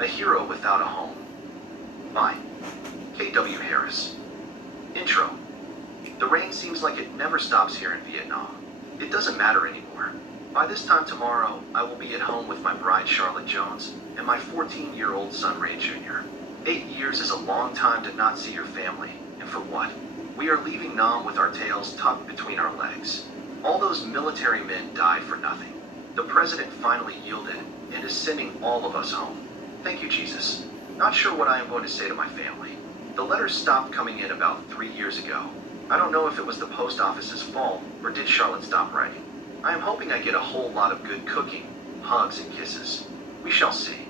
A Hero Without a Home by K.W. Harris. Intro. The rain seems like it never stops here in Vietnam. It doesn't matter anymore. By this time tomorrow, I will be at home with my bride Charlotte Jones and my 14-year-old son Ray Jr. 8 years is a long time to not see your family, and for what? We are leaving Nam with our tails tucked between our legs. All those military men died for nothing. The president finally yielded and is sending all of us home. Thank you, Jesus. Not sure what I am going to say to my family. The letters stopped coming in about 3 years ago. I don't know if it was the post office's fault or did Charlotte stop writing. I am hoping I get a whole lot of good cooking, hugs, and kisses. We shall see.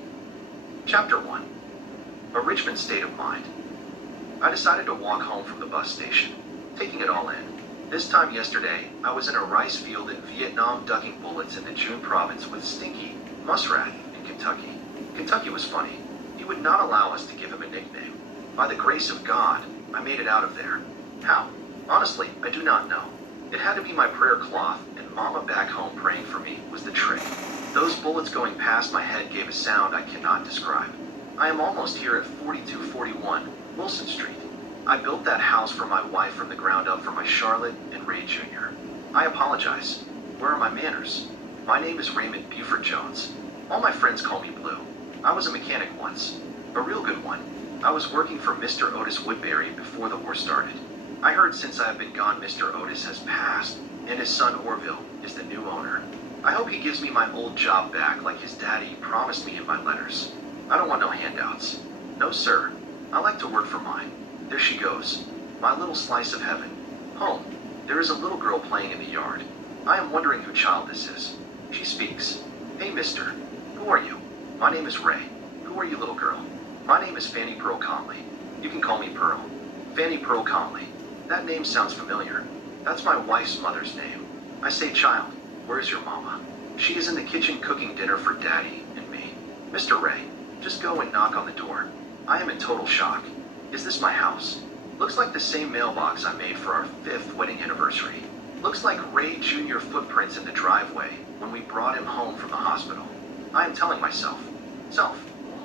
Chapter 1. A Richmond State of Mind. I decided to walk home from the bus station, taking it all in. This time yesterday, I was in a rice field in Vietnam ducking bullets in the June province with Stinky, Muskrat, in Kentucky. Kentucky was funny. He would not allow us to give him a nickname. By the grace of God, I made it out of there. How? Honestly, I do not know. It had to be my prayer cloth, and Mama back home praying for me was the trick. Those bullets going past my head gave a sound I cannot describe. I am almost here at 4241 Wilson Street. I built that house for my wife from the ground up for my Charlotte and Ray Jr. I apologize. Where are my manners? My name is Raymond Buford Jones. All my friends call me Blue. I was a mechanic once. A real good one. I was working for Mr. Otis Woodbury before the war started. I heard since I have been gone Mr. Otis has passed, and his son Orville is the new owner. I hope he gives me my old job back like his daddy promised me in my letters. I don't want no handouts. No, sir. I like to work for mine. There she goes. My little slice of heaven. Home. There is a little girl playing in the yard. I am wondering who child this is. She speaks. Hey, mister. Who are you? My name is Ray. Who are you, little girl? My name is Fanny Pearl Conley. You can call me Pearl. Fanny Pearl Conley. That name sounds familiar. That's my wife's mother's name. I say, child, where is your mama? She is in the kitchen cooking dinner for Daddy and me. Mr. Ray, just go and knock on the door. I am in total shock. Is this my house? Looks like the same mailbox I made for our 5th wedding anniversary. Looks like Ray Jr. footprints in the driveway when we brought him home from the hospital. I am telling myself,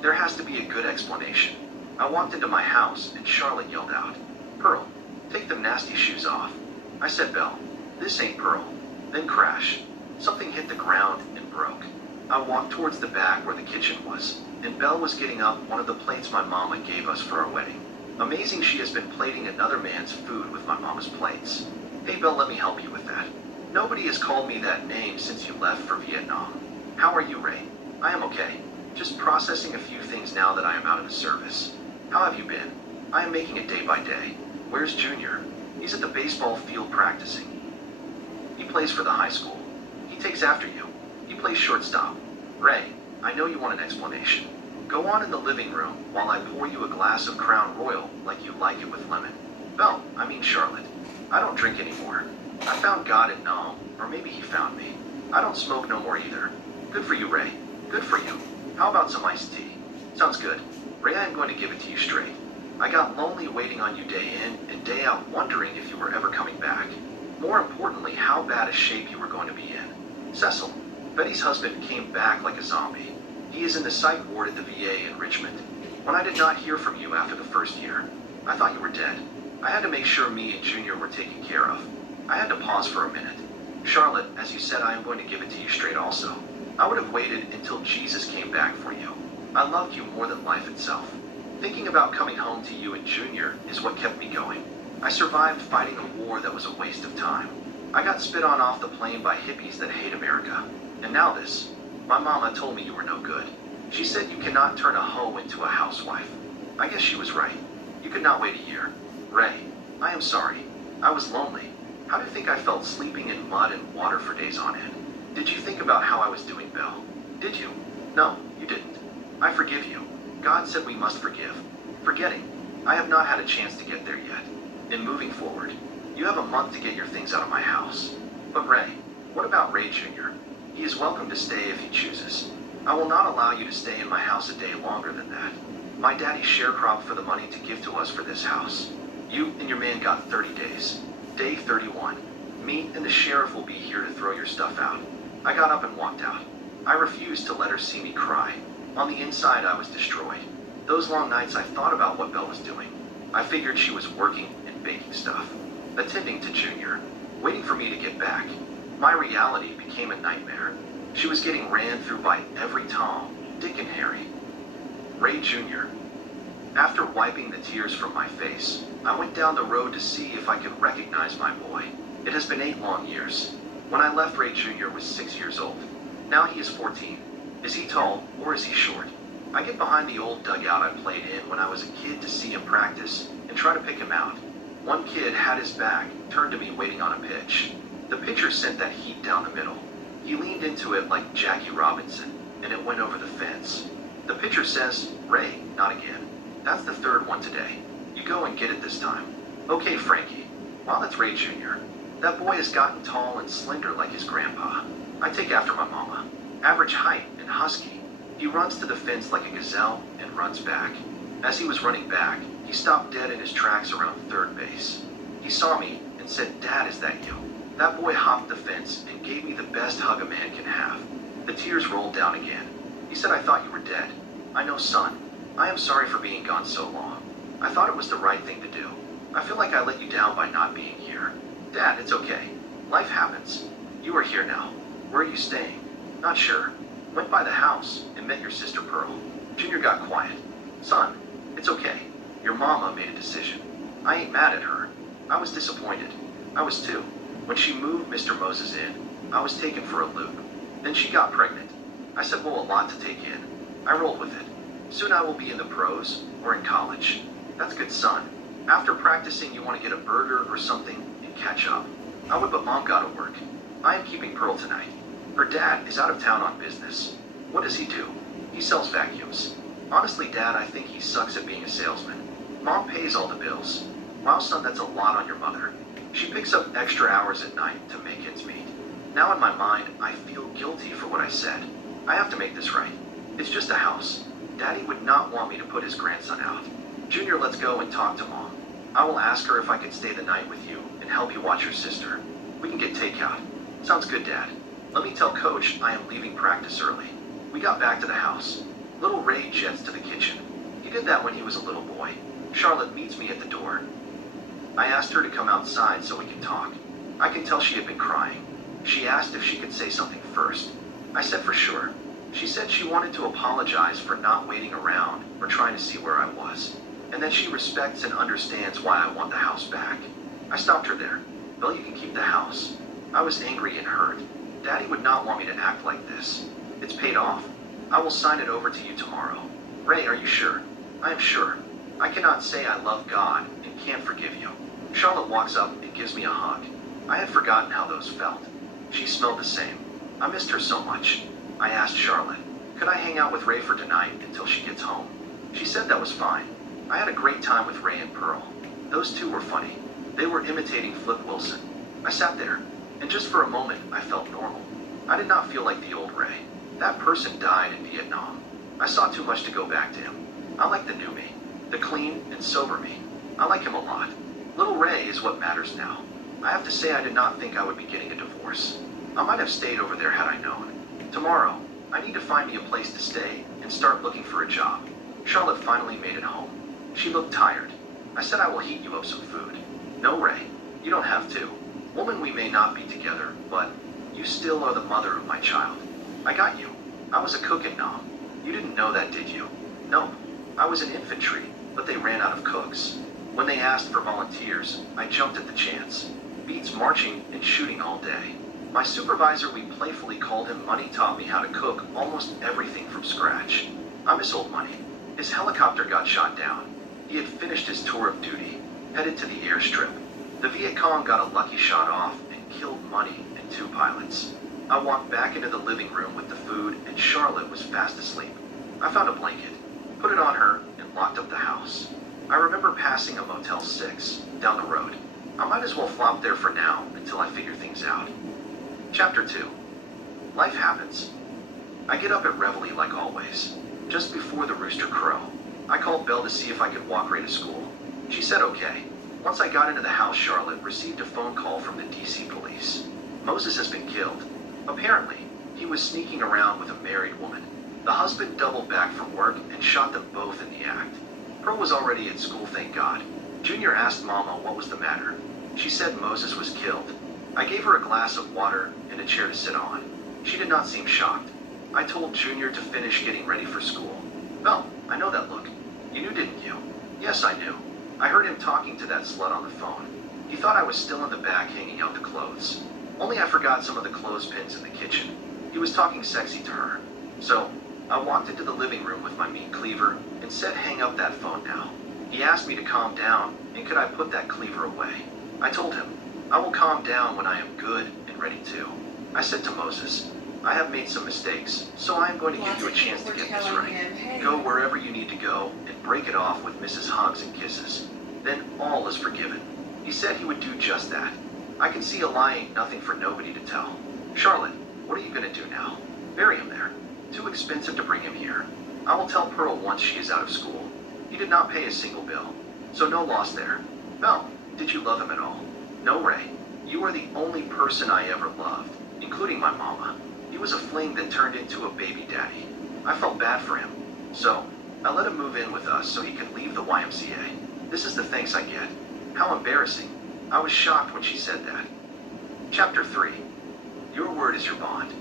there has to be a good explanation. I walked into my house and Charlotte yelled out, Pearl, take them nasty shoes off. I said, Belle, this ain't Pearl. Then crash. Something hit the ground and broke. I walked towards the back where the kitchen was, and Belle was getting up one of the plates my mama gave us for our wedding. Amazing she has been plating another man's food with my mama's plates. Hey Belle, let me help you with that. Nobody has called me that name since you left for Vietnam. How are you, Ray? I am okay. Just processing a few things now that I am out of the service. How have you been? I am making it day by day. Where's Junior? He's at the baseball field practicing. He plays for the high school. He takes after you. He plays shortstop. Ray, I know you want an explanation. Go on in the living room while I pour you a glass of Crown Royal like you like it with lemon. Belle, I mean Charlotte. I don't drink anymore. I found God in Nam, or maybe he found me. I don't smoke no more either. Good for you, Ray. Good for you. How about some iced tea? Sounds good. Ray, I am going to give it to you straight. I got lonely waiting on you day in and day out wondering if you were ever coming back. More importantly, how bad a shape you were going to be in. Cecil, Betty's husband, came back like a zombie. He is in the psych ward at the VA in Richmond. When I did not hear from you after the first year, I thought you were dead. I had to make sure me and Junior were taken care of. I had to pause for a minute. Charlotte, as you said, I am going to give it to you straight also. I would have waited until Jesus came back for you. I loved you more than life itself. Thinking about coming home to you and Junior is what kept me going. I survived fighting a war that was a waste of time. I got spit on off the plane by hippies that hate America. And now this. My mama told me you were no good. She said you cannot turn a hoe into a housewife. I guess she was right. You could not wait a year. Ray, I am sorry. I was lonely. How do you think I felt sleeping in mud and water for days on end? Did you think about how I was doing, Belle? Did you? No, you didn't. I forgive you. God said we must forgive. Forgetting. I have not had a chance to get there yet. In moving forward, you have a month to get your things out of my house. But Ray, what about Ray Jr.? He is welcome to stay if he chooses. I will not allow you to stay in my house a day longer than that. My daddy sharecropped for the money to give to us for this house. You and your man got 30 days. Day 31. Me and the sheriff will be here to throw your stuff out. I got up and walked out. I refused to let her see me cry. On the inside, I was destroyed. Those long nights, I thought about what Belle was doing. I figured she was working and baking stuff, attending to Junior, waiting for me to get back. My reality became a nightmare. She was getting ran through by every Tom, Dick, and Harry. Ray Jr. After wiping the tears from my face, I went down the road to see if I could recognize my boy. It has been 8 long years. When I left, Ray Jr. was 6 years old. Now he is 14. Is he tall or is he short? I get behind the old dugout I played in when I was a kid to see him practice and try to pick him out. One kid had his back turned to me waiting on a pitch. The pitcher sent that heat down the middle. He leaned into it like Jackie Robinson, and it went over the fence. The pitcher says, "Ray, not again. That's the 3rd one today. You go and get it this time." "Okay, Frankie." Wow, that's Ray Jr. That boy has gotten tall and slender like his grandpa. I take after my mama. Average height and husky. He runs to the fence like a gazelle and runs back. As he was running back, he stopped dead in his tracks around 3rd base. He saw me and said, "Dad, is that you?" That boy hopped the fence and gave me the best hug a man can have. The tears rolled down again. He said, "I thought you were dead." "I know, son. I am sorry for being gone so long. I thought it was the right thing to do. I feel like I let you down by not being here." "Dad, it's okay. Life happens. You are here now. Where are you staying?" "Not sure. Went by the house and met your sister Pearl." Junior got quiet. "Son, it's okay. Your mama made a decision. I ain't mad at her. I was disappointed. I was too. When she moved Mr. Moses in, I was taken for a loop. Then she got pregnant. I said, well, a lot to take in. I rolled with it. Soon I will be in the pros or in college." "That's good, son. After practicing, you want to get a burger or something and catch up." "I would, but Mom got to work. I am keeping Pearl tonight. Her dad is out of town on business." "What does he do?" "He sells vacuums." "Honestly, Dad, I think he sucks at being a salesman. Mom pays all the bills." "Wow, son, that's a lot on your mother. She picks up extra hours at night to make ends meet." Now in my mind, I feel guilty for what I said. I have to make this right. It's just a house. Daddy would not want me to put his grandson out. "Junior, let's go and talk to Mom. I will ask her if I could stay the night with you and help you watch your sister. We can get takeout." "Sounds good, Dad. Let me tell Coach I am leaving practice early." We got back to the house. Little Ray jets to the kitchen. He did that when he was a little boy. Charlotte meets me at the door. I asked her to come outside so we could talk. I can tell she had been crying. She asked if she could say something first. I said for sure. She said she wanted to apologize for not waiting around or trying to see where I was, and that she respects and understands why I want the house back. I stopped her there. "Well, you can keep the house." I was angry and hurt. Daddy would not want me to act like this. "It's paid off. I will sign it over to you tomorrow." "Ray, are you sure?" "I am sure. I cannot say I love God and can't forgive you." Charlotte walks up and gives me a hug. I had forgotten how those felt. She smelled the same. I missed her so much. I asked Charlotte, could I hang out with Ray for tonight until she gets home? She said that was fine. I had a great time with Ray and Pearl. Those two were funny. They were imitating Flip Wilson. I sat there, and just for a moment, I felt normal. I did not feel like the old Ray. That person died in Vietnam. I saw too much to go back to him. I like the new me, the clean and sober me. I like him a lot. Little Ray is what matters now. I have to say I did not think I would be getting a divorce. I might have stayed over there had I known. Tomorrow, I need to find me a place to stay and start looking for a job. Charlotte finally made it home. She looked tired. I said I will heat you up some food. "No, Ray, you don't have to. Woman, we may not be together, but you still are the mother of my child. I got you. I was a cook in Nam. You didn't know that, did you?" "No. I was in infantry, but they ran out of cooks. When they asked for volunteers, I jumped at the chance. Beats marching and shooting all day. My supervisor, we playfully called him Money, taught me how to cook almost everything from scratch. I miss old Money. His helicopter got shot down. He had finished his tour of duty, headed to the airstrip. The Viet Cong got a lucky shot off and killed Money and 2 pilots. I walked back into the living room with the food and Charlotte was fast asleep. I found a blanket, put it on her, and locked up the house. I remember passing a Motel 6 down the road. I might as well flop there for now until I figure things out. Chapter 2. Life happens. I get up at Reveille like always, just before the rooster crow. I called Belle to see if I could walk Ray to school. She said okay. Once I got into the house, Charlotte received a phone call from the DC police. Moses has been killed. Apparently, he was sneaking around with a married woman. The husband doubled back from work and shot them both in the act. Pearl was already at school, thank God. Junior asked Mama what was the matter. She said Moses was killed. I gave her a glass of water and a chair to sit on. She did not seem shocked. I told Junior to finish getting ready for school. Well, I know that look. You knew, didn't you? Yes, I knew. I heard him talking to that slut on the phone. He thought I was still in the back hanging out the clothes. Only I forgot some of the clothespins in the kitchen. He was talking sexy to her. So, I walked into the living room with my meat cleaver and said hang up that phone now. He asked me to calm down and could I put that cleaver away. I told him, I will calm down when I am good and ready to. I said to Moses, I have made some mistakes, so I am going to give you a chance to get this right. Go wherever you need to go and break it off with Mrs. Hugs and kisses. Then all is forgiven. He said he would do just that. I can see a lie ain't nothing for nobody to tell. Charlotte, what are you going to do now? Bury him there. Too expensive to bring him here. I will tell Pearl once she is out of school. He did not pay a single bill, so no loss there. Mel, did you love him at all? No, Ray. You are the only person I ever loved, including my mama. He was a fling that turned into a baby daddy. I felt bad for him, so I let him move in with us so he could leave the YMCA. This is the thanks I get. How embarrassing. I was shocked when she said that. Chapter 3. Your word is your bond.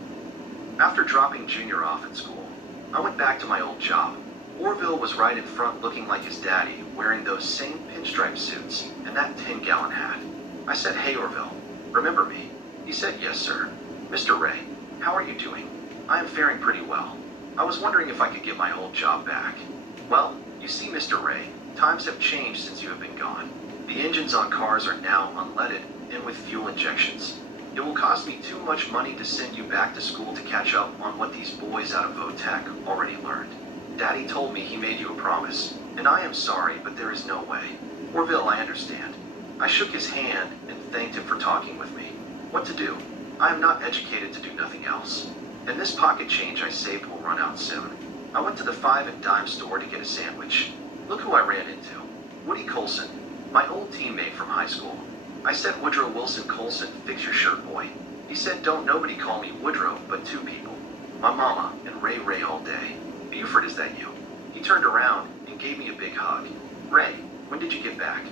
After dropping Junior off at school, I went back to my old job. Orville was right in front looking like his daddy, wearing those same pinstripe suits and that 10-gallon hat. I said, hey Orville, remember me? He said, yes sir. Mr. Ray, how are you doing? I am faring pretty well. I was wondering if I could get my old job back. Well, you see Mr. Ray, times have changed since you have been gone. The engines on cars are now unleaded and with fuel injections. It will cost me too much money to send you back to school to catch up on what these boys out of Votech already learned. Daddy told me he made you a promise, and I am sorry, but there is no way. Orville, I understand. I shook his hand and thanked him for talking with me. What to do? I am not educated to do nothing else. And this pocket change I saved will run out soon. I went to the Five and Dime store to get a sandwich. Look who I ran into. Woody Colson, my old teammate from high school. I said, Woodrow Wilson Colson, fix your shirt, boy. He said, don't nobody call me Woodrow, but two people. My mama and Ray all day. Buford, is that you? He turned around and gave me a big hug. Ray, when did you get back?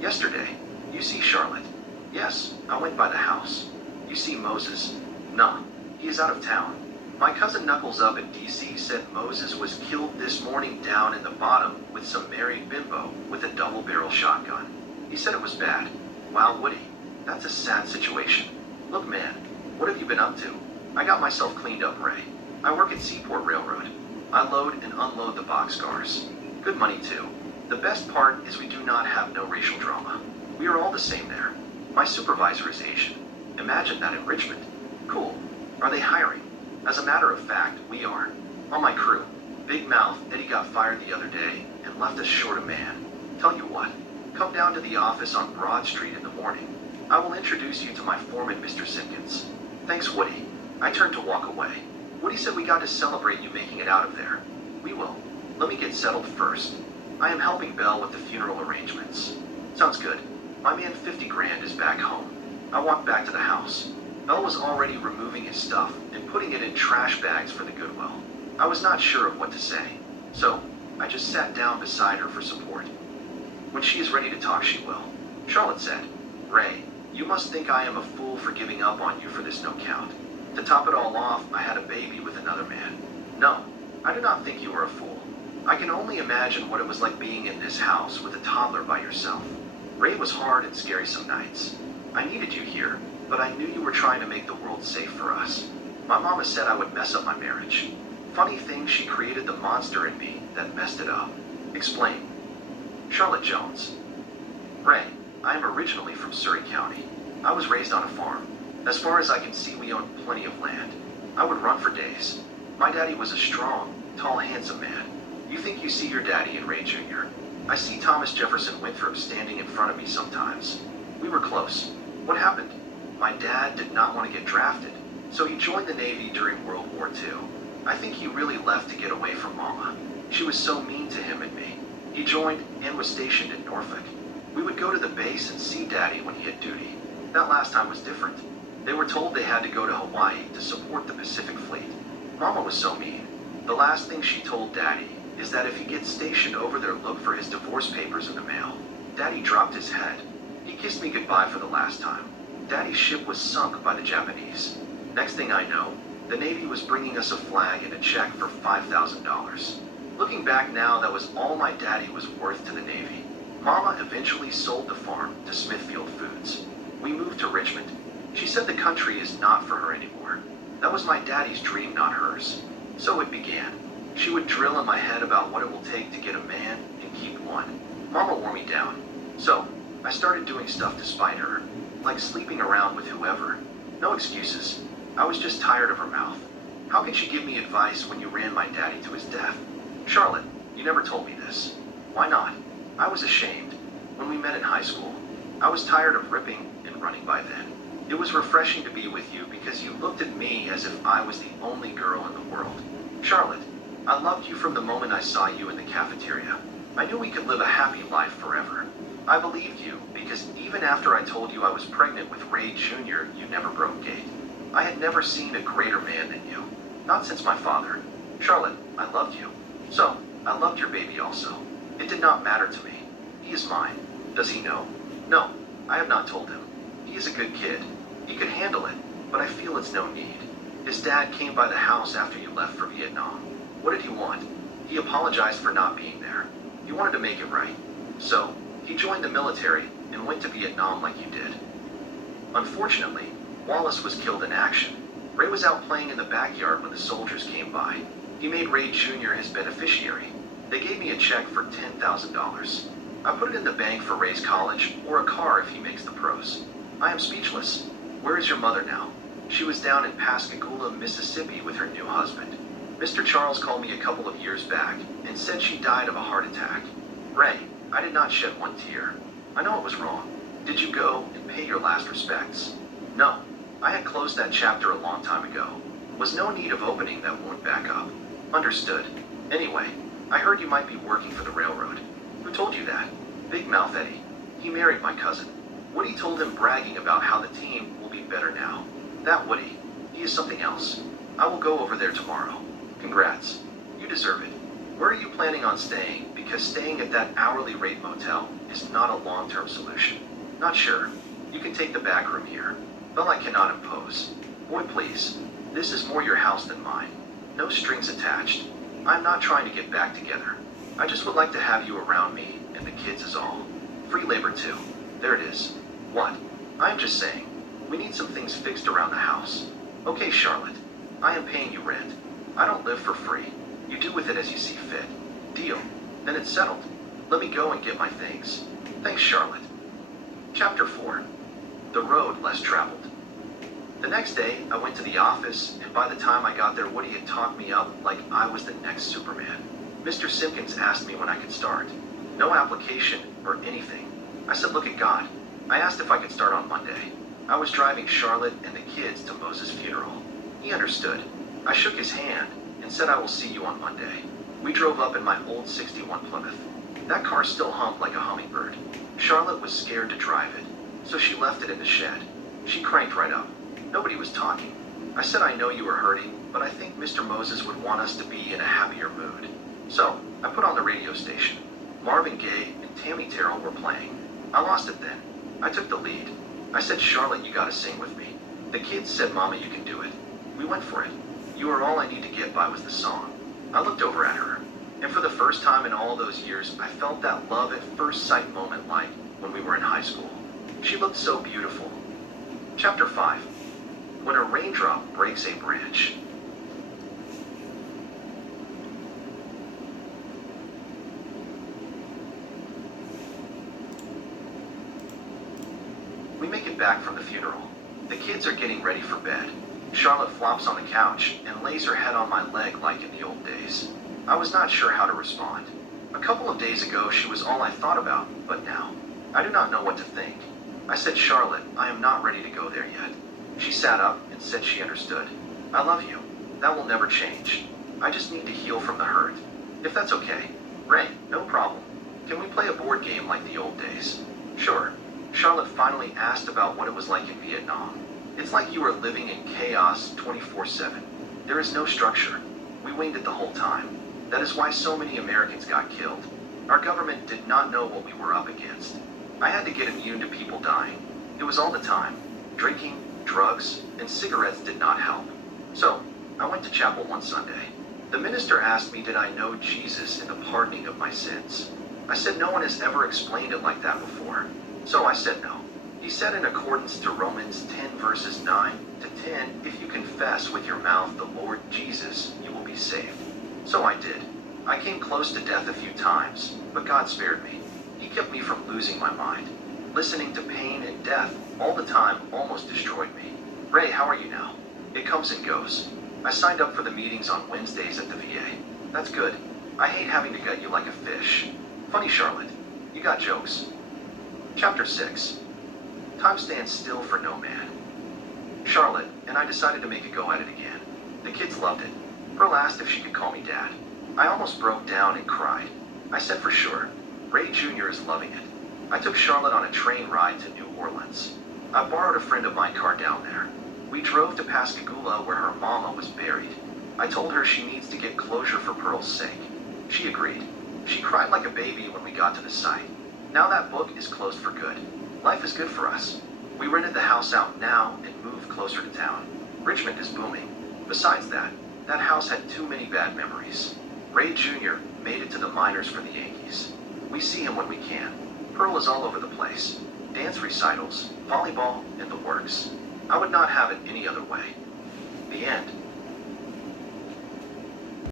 Yesterday. You see Charlotte? Yes, I went by the house. You see Moses? Nah, he is out of town. My cousin Knuckles up in D.C. said Moses was killed this morning down in the bottom with some married bimbo with a double-barrel shotgun. He said it was bad. Wow, Woody, that's a sad situation. Look, man, what have you been up to? I got myself cleaned up, Ray. I work at Seaport Railroad. I load and unload the boxcars. Good money, too. The best part is we do not have no racial drama. We are all the same there. My supervisor is Asian. Imagine that in Richmond. Cool. Are they hiring? As a matter of fact, we are. On my crew, Big Mouth Eddie got fired the other day and left us short a man. Tell you what, come down to the office on Broad Street in the morning. I will introduce you to my foreman, Mr. Simpkins. Thanks, Woody. I turned to walk away. Woody said we got to celebrate you making it out of there. We will. Let me get settled first. I am helping Belle with the funeral arrangements. Sounds good. My man 50 grand is back home. I walked back to the house. Belle was already removing his stuff and putting it in trash bags for the Goodwill. I was not sure of what to say, so I just sat down beside her for support. When she is ready to talk, she will. Charlotte said, Ray, you must think I am a fool for giving up on you for this no count. To top it all off, I had a baby with another man. No, I do not think you are a fool. I can only imagine what it was like being in this house with a toddler by yourself. Ray was hard and scary some nights. I needed you here, but I knew you were trying to make the world safe for us. My mama said I would mess up my marriage. Funny thing, she created the monster in me that messed it up. Explain. Charlotte Jones. Ray, I am originally from Surrey County. I was raised on a farm. As far as I can see, we own plenty of land. I would run for days. My daddy was a strong, tall, handsome man. You think you see your daddy in Ray Jr. I see Thomas Jefferson Winthrop standing in front of me sometimes. We were close. What happened? My dad did not want to get drafted, so he joined the Navy during World War II. I think he really left to get away from Mama. She was so mean to him and me. He joined and was stationed in Norfolk. We would go to the base and see Daddy when he had duty. That last time was different. They were told they had to go to Hawaii to support the Pacific Fleet. Mama was so mean. The last thing she told Daddy is that if he gets stationed over there, look for his divorce papers in the mail. Daddy dropped his head. He kissed me goodbye for the last time. Daddy's ship was sunk by the Japanese. Next thing I know, the Navy was bringing us a flag and a check for $5,000. Looking back now, that was all my daddy was worth to the Navy. Mama eventually sold the farm to Smithfield Foods. We moved to Richmond. She said the country is not for her anymore. That was my daddy's dream, not hers. So it began. She would drill in my head about what it will take to get a man and keep one. Mama wore me down. So I started doing stuff to spite her, like sleeping around with whoever. No excuses. I was just tired of her mouth. How can she give me advice when you ran my daddy to his death? Charlotte, you never told me this. Why not? I was ashamed. When we met in high school, I was tired of ripping and running by then. It was refreshing to be with you because you looked at me as if I was the only girl in the world. Charlotte, I loved you from the moment I saw you in the cafeteria. I knew we could live a happy life forever. I believed you because even after I told you I was pregnant with Ray Jr., you never broke gate. I had never seen a greater man than you. Not since my father. Charlotte, I loved you. So, I loved your baby also. It did not matter to me. He is mine. Does he know? No, I have not told him. He is a good kid. He could handle it, but I feel it's no need. His dad came by the house after you left for Vietnam. What did he want? He apologized for not being there. He wanted to make it right. So, he joined the military and went to Vietnam like you did. Unfortunately, Wallace was killed in action. Ray was out playing in the backyard when the soldiers came by. He made Ray Jr. his beneficiary. They gave me a check for $10,000. I put it in the bank for Ray's college or a car if he makes the pros. I am speechless. Where is your mother now? She was down in Pascagoula, Mississippi with her new husband. Mr. Charles called me a couple of years back and said she died of a heart attack. Ray, I did not shed one tear. I know it was wrong. Did you go and pay your last respects? No. I had closed that chapter a long time ago. Was no need of opening that wound back up. Understood. Anyway, I heard you might be working for the railroad. Who told you that? Big Mouth Eddie. He married my cousin. Woody told him bragging about how the team will be better now. That Woody. He is something else. I will go over there tomorrow. Congrats. You deserve it. Where are you planning on staying? Because staying at that hourly rate motel is not a long-term solution. Not sure. You can take the back room here. Well, I cannot impose. Boy, please. This is more your house than mine. No strings attached. I'm not trying to get back together. I just would like to have you around me and the kids is all. Free labor too. There it is. What? I'm just saying. We need some things fixed around the house. Okay, Charlotte. I am paying you rent. I don't live for free. You do with it as you see fit. Deal. Then it's settled. Let me go and get my things. Thanks, Charlotte. Chapter 4. The road less traveled. The next day, I went to the office, and by the time I got there, Woody had talked me up like I was the next Superman. Mr. Simpkins asked me when I could start. No application or anything. I said, look at God. I asked if I could start on Monday. I was driving Charlotte and the kids to Moses' funeral. He understood. I shook his hand and said I will see you on Monday. We drove up in my old 61 Plymouth. That car still hummed like a hummingbird. Charlotte was scared to drive it, so she left it in the shed. She cranked right up. Nobody was talking. I said I know you were hurting, but I think Mr. Moses would want us to be in a happier mood. So, I put on the radio station. Marvin Gaye and Tammy Terrell were playing. I lost it then. I took the lead. I said, Charlotte, you gotta sing with me. The kids said, Mama, you can do it. We went for it. You Are All I Need to Get By was the song. I looked over at her, and for the first time in all those years, I felt that love at first sight moment like when we were in high school. She looked so beautiful. Chapter 5. When a raindrop breaks a branch. We make it back from the funeral. The kids are getting ready for bed. Charlotte flops on the couch and lays her head on my leg like in the old days. I was not sure how to respond. A couple of days ago, she was all I thought about, but now, I do not know what to think. I said, Charlotte, I am not ready to go there yet. She sat up and said she understood. I love you. That will never change. I just need to heal from the hurt. If that's okay. Ray, no problem. Can we play a board game like the old days? Sure. Charlotte finally asked about what it was like in Vietnam. It's like you are living in chaos 24/7. There is no structure. We winged it the whole time. That is why so many Americans got killed. Our government did not know what we were up against. I had to get immune to people dying. It was all the time. Drinking, drugs, and cigarettes did not help. So, I went to chapel one Sunday. The minister asked me did I know Jesus and the pardoning of my sins. I said no one has ever explained it like that before. So I said no. He said in accordance to Romans 10 verses 9 to 10, if you confess with your mouth the Lord Jesus, you will be saved. So I did. I came close to death a few times, but God spared me. He kept me from losing my mind. Listening to pain and death all the time almost destroyed me. Ray, how are you now? It comes and goes. I signed up for the meetings on Wednesdays at the VA. That's good. I hate having to gut you like a fish. Funny, Charlotte. You got jokes. Chapter 6. Time stands still for no man. Charlotte and I decided to make a go at it again. The kids loved it. Pearl asked if she could call me Dad. I almost broke down and cried. I said for sure. Ray Jr. is loving it. I took Charlotte on a train ride to New Orleans. I borrowed a friend of mine car down there. We drove to Pascagoula where her mama was buried. I told her she needs to get closure for Pearl's sake. She agreed. She cried like a baby when we got to the site. Now that book is closed for good. Life is good for us. We rented the house out now and moved closer to town. Richmond is booming. Besides that, that house had too many bad memories. Ray Jr. made it to the minors for the Yankees. We see him when we can. Pearl is all over the place. Dance recitals, volleyball, and the works. I would not have it any other way. The end.